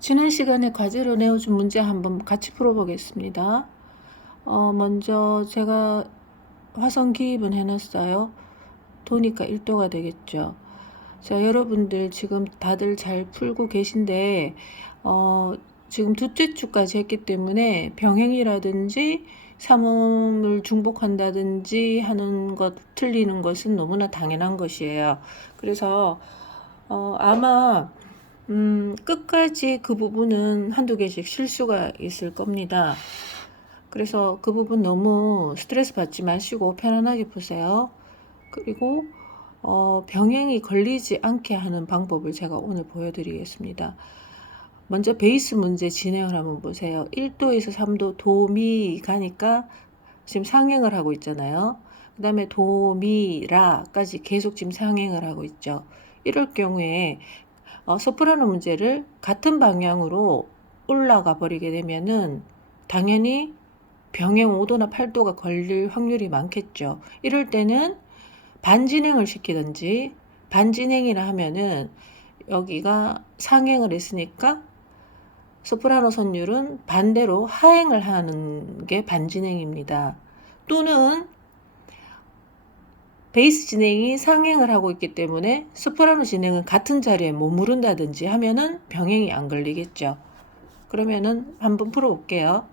지난 시간에 과제로 내어준 문제 한번 같이 풀어보겠습니다. 어, 먼저 제가 화성 기입은 해놨어요. 도니까 1도가 되겠죠. 자, 여러분들 지금 다들 잘 풀고 계신데, 어, 지금 두째 주까지 했기 때문에 병행이라든지 삼음을 중복한다든지 하는 것, 틀리는 것은 너무나 당연한 것이에요. 그래서, 어, 아마, 음, 끝까지 그 부분은 한두 개씩 실수가 있을 겁니다. 그래서 그 부분 너무 스트레스 받지 마시고 편안하게 푸세요. 그리고 어, 병행이 걸리지 않게 하는 방법을 제가 오늘 보여드리겠습니다. 먼저 베이스 문제 진행을 한번 보세요. 1도에서 3도 도미 가니까 지금 상행을 하고 있잖아요. 그 다음에 도미라까지 계속 지금 상행을 하고 있죠. 이럴 경우에 어, 소프라노 문제를 같은 방향으로 올라가 버리게 되면은 당연히 병행 5도나 8도가 걸릴 확률이 많겠죠. 이럴 때는 반진행을 시키든지 반진행이라 하면은 여기가 상행을 했으니까 소프라노 선율은 반대로 하행을 하는 게 반진행입니다. 또는 베이스 진행이 상행을 하고 있기 때문에 소프라노 진행은 같은 자리에 머무른다든지 하면은 병행이 안 걸리겠죠. 그러면은 한번 풀어볼게요.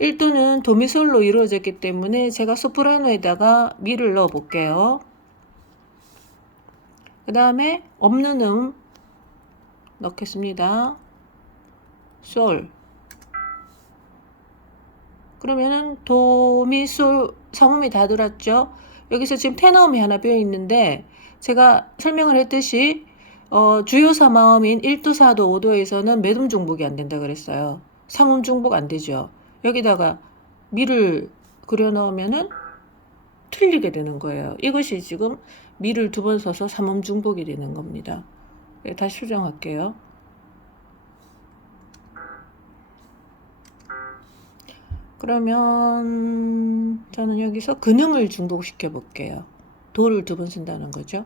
1도는 도미솔로 이루어졌기 때문에 제가 소프라노에다가 미를 넣어 볼게요. 그 다음에 없는 음 넣겠습니다. 솔. 그러면은 도미솔 삼음이 다 들었죠. 여기서 지금 테너음이 하나 비어 있는데 제가 설명을 했듯이 어, 주요 사마음인 1도, 4도, 5도에서는 매듭 중복이 안 된다 그랬어요. 삼음 중복 안 되죠. 여기다가 미를 그려 넣으면은 틀리게 되는 거예요. 이것이 지금 미를 두 번 써서 삼음 중복이 되는 겁니다. 네, 다시 수정할게요. 그러면 저는 여기서 근음을 중복시켜 볼게요. 도를 두 번 쓴다는 거죠.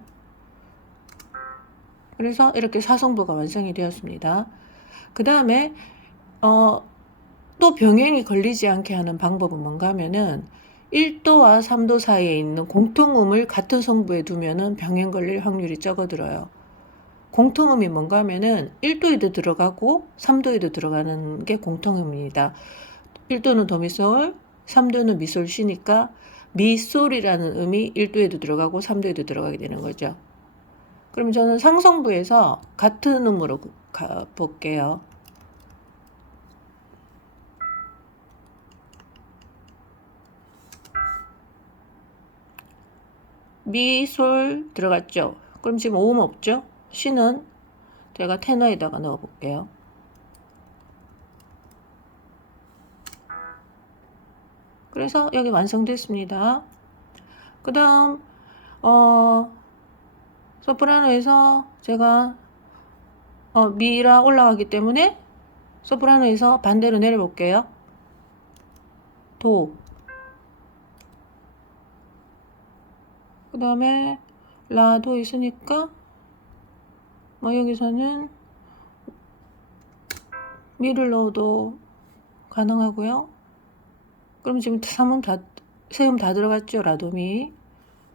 그래서 이렇게 사성부가 완성이 되었습니다. 그 다음에 어, 또 병행이 걸리지 않게 하는 방법은 뭔가 하면은 1도와 3도 사이에 있는 공통음을 같은 성부에 두면은 병행 걸릴 확률이 적어들어요. 공통음이 뭔가 하면은 1도에도 들어가고 3도에도 들어가는 게 공통음입니다. 1도는 도미솔, 3도는 미솔 시니까 미솔이라는 음이 1도에도 들어가고 3도에도 들어가게 되는 거죠. 그럼 저는 상성부에서 같은 음으로 가 볼게요. 미, 솔 들어갔죠? 그럼 지금 오음 없죠? 시는 제가 테너에다가 넣어 볼게요. 그래서 여기 완성됐습니다. 그 다음, 어, 소프라노에서 제가 어, 미라 올라가기 때문에 소프라노에서 반대로 내려볼게요. 도. 그 다음에 라도 있으니까 뭐 여기서는 미를 넣어도 가능하고요. 그럼 지금 3음 다, 세음 다 들어갔죠, 라도미.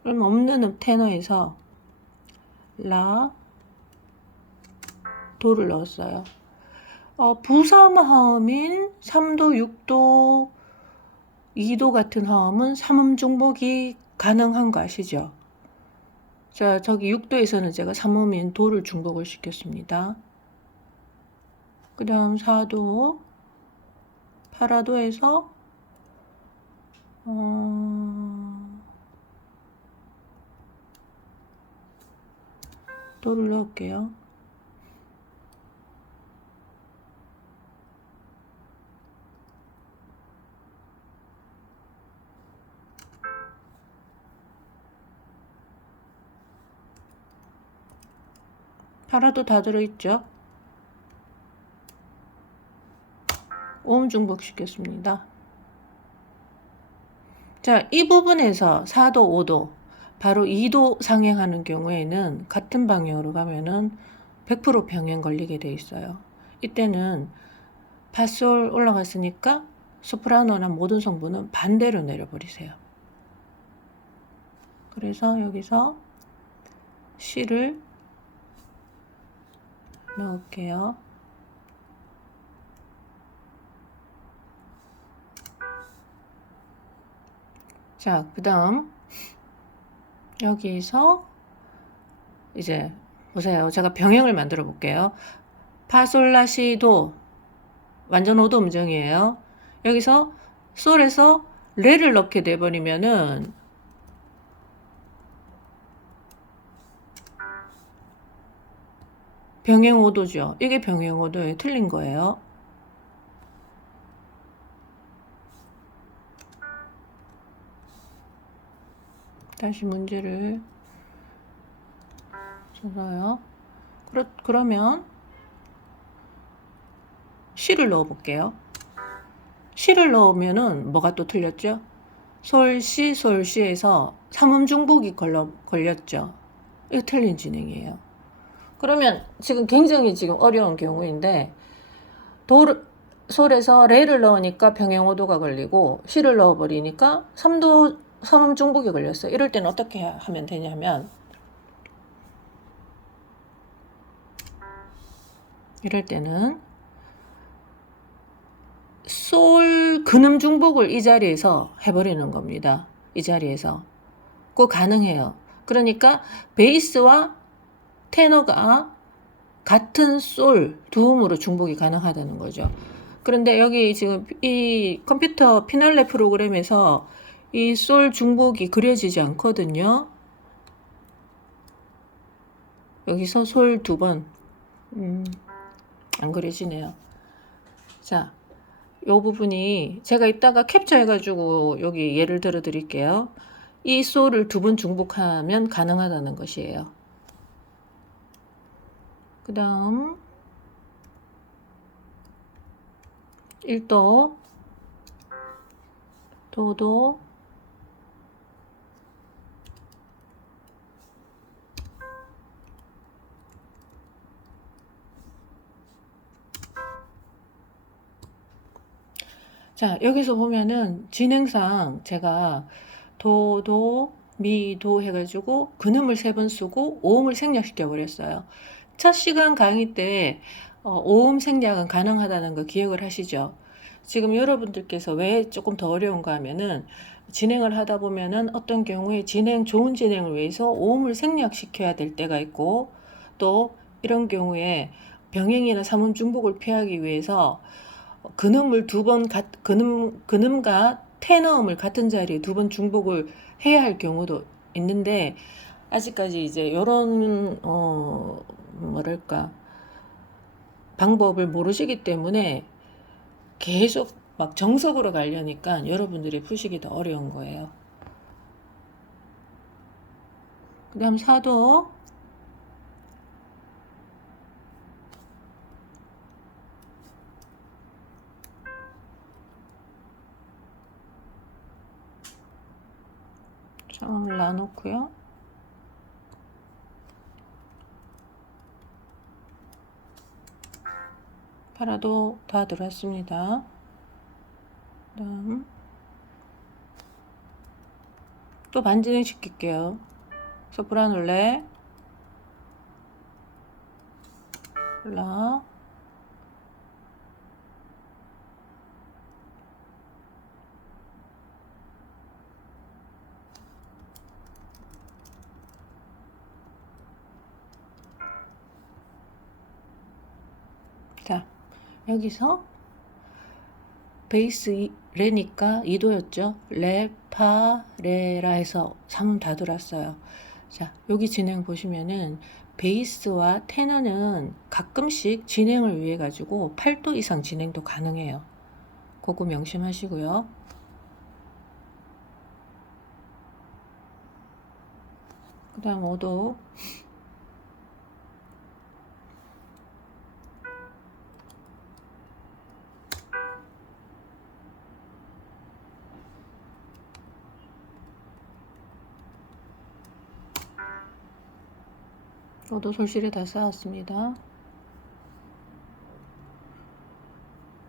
그럼 없는 음 테너에서 라, 도를 넣었어요. 어, 부사음인 3도, 6도, 2도 같은 화음은 3음 중복이 가능한 거 아시죠? 자, 저기 6도에서는 제가 3음인 도를 중복을 시켰습니다. 그 다음 4도, 8화도에서 어... 도를 넣을게요. 파라도 다 들어있죠? 오음 중복 시켰습니다. 자, 이 부분에서 4도, 5도, 바로 2도 상행하는 경우에는 같은 방향으로 가면은 100% 병행 걸리게 돼 있어요. 이때는 파솔 올라갔으니까 소프라노나 모든 성분은 반대로 내려버리세요. 그래서 여기서 C를 넣을게요. 자, 그 다음 여기서 이제 보세요. 제가 병행을 만들어 볼게요. 파솔라시도 완전 오도 음정이에요. 여기서 솔에서 레를 넣게 돼버리면은 병행 오도죠. 이게 병행 오도에 틀린 거예요. 다시 문제를 써서요. 그러, 그러면 C를 넣어 볼게요. C를 넣으면은 뭐가 또 틀렸죠? 솔시 솔시에서 삼음 중복이 걸려, 걸렸죠. 이거 틀린 진행이에요. 그러면 지금 굉장히 지금 어려운 경우인데 도 솔에서 레를 넣으니까 병행오도가 걸리고 C를 넣어버리니까 3도 삼음 중복이 걸렸어요. 이럴 때는 어떻게 하면 되냐면 이럴 때는 솔 근음 중복을 이 자리에서 해버리는 겁니다. 이 자리에서 꼭 가능해요. 그러니까 베이스와 테너가 같은 솔 두 음으로 중복이 가능하다는 거죠. 그런데 여기 지금 이 컴퓨터 피날레 프로그램에서 이 솔 중복이 그려지지 않거든요. 여기서 솔 두 번, 음, 안 그려지네요. 자, 요 부분이 제가 이따가 캡처해가지고 여기 예를 들어 드릴게요. 이 솔을 두 번 중복하면 가능하다는 것이에요. 그 다음 1도 도도 자, 여기서 보면은 진행상 제가 도, 도, 미, 도 해가지고 근음을 세 번 쓰고 오음을 생략시켜 버렸어요. 첫 시간 강의 때 어, 오음 생략은 가능하다는 거 기억을 하시죠? 지금 여러분들께서 왜 조금 더 어려운가 하면은 진행을 하다 보면은 어떤 경우에 진행, 좋은 진행을 위해서 오음을 생략시켜야 될 때가 있고 또 이런 경우에 병행이나 삼음 중복을 피하기 위해서 근음을 두 번 근음 근음과 테너음을 같은 자리에 두 번 중복을 해야 할 경우도 있는데 아직까지 이제 이런 어 뭐랄까 방법을 모르시기 때문에 계속 막 정석으로 가려니까 여러분들이 푸시기 더 어려운 거예요. 그 다음 사도 상황을 놔놓고요. 파라도 다 들어왔습니다. 다음 또 반진행 시킬게요. 소프라놀레 라 자, 여기서 베이스 레니까 2도였죠. 레, 파, 레라 해서 3음 다 들었어요. 자, 여기 진행 보시면은 베이스와 테너는 가끔씩 진행을 위해 가지고 8도 이상 진행도 가능해요. 그거 명심하시고요. 그 다음 5도 저도 솔실에 다 쌓았습니다.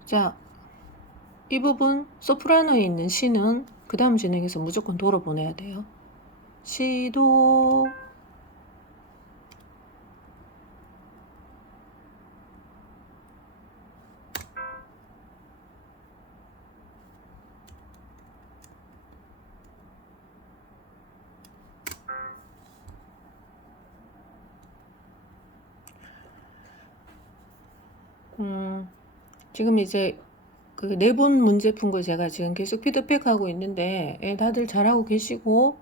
자, 이 부분 소프라노에 있는 시는 그 다음 진행에서 무조건 도로 보내야 돼요. 시도 음, 지금 이제 그 내분 문제 푼 거 제가 지금 계속 피드백하고 있는데 예, 다들 잘하고 계시고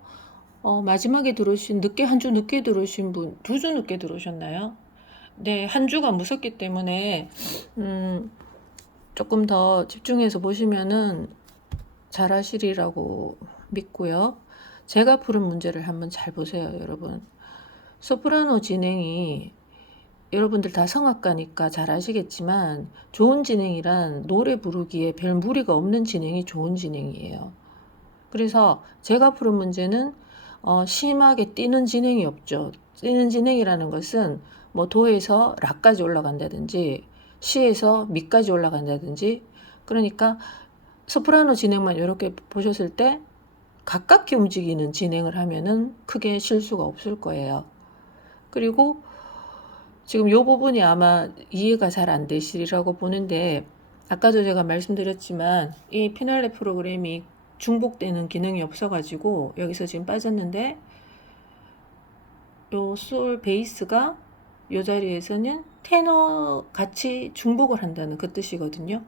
어, 마지막에 들어오신 늦게 한 주 늦게 들어오신 분 두 주 늦게 들어오셨나요? 네, 한 주가 무섭기 때문에 음, 조금 더 집중해서 보시면은 잘하시리라고 믿고요. 제가 푸른 문제를 한번 잘 보세요, 여러분. 소프라노 진행이 여러분들 다 성악가니까 잘 아시겠지만 좋은 진행이란 노래 부르기에 별 무리가 없는 진행이 좋은 진행이에요. 그래서 제가 푸른 문제는 어, 심하게 뛰는 진행이 없죠. 뛰는 진행이라는 것은 뭐 도에서 라까지 올라간다든지 시에서 미까지 올라간다든지 그러니까 소프라노 진행만 이렇게 보셨을 때 가깝게 움직이는 진행을 하면은 크게 실수가 없을 거예요. 그리고 지금 요 부분이 아마 이해가 잘 안 되시리라고 보는데 아까도 제가 말씀드렸지만 이 피날레 프로그램이 중복되는 기능이 없어가지고 여기서 지금 빠졌는데 요 솔 베이스가 요 자리에서는 테너 같이 중복을 한다는 그 뜻이거든요.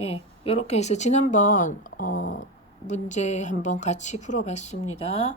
예, 이렇게 해서 지난번 어, 문제 한번 같이 풀어봤습니다.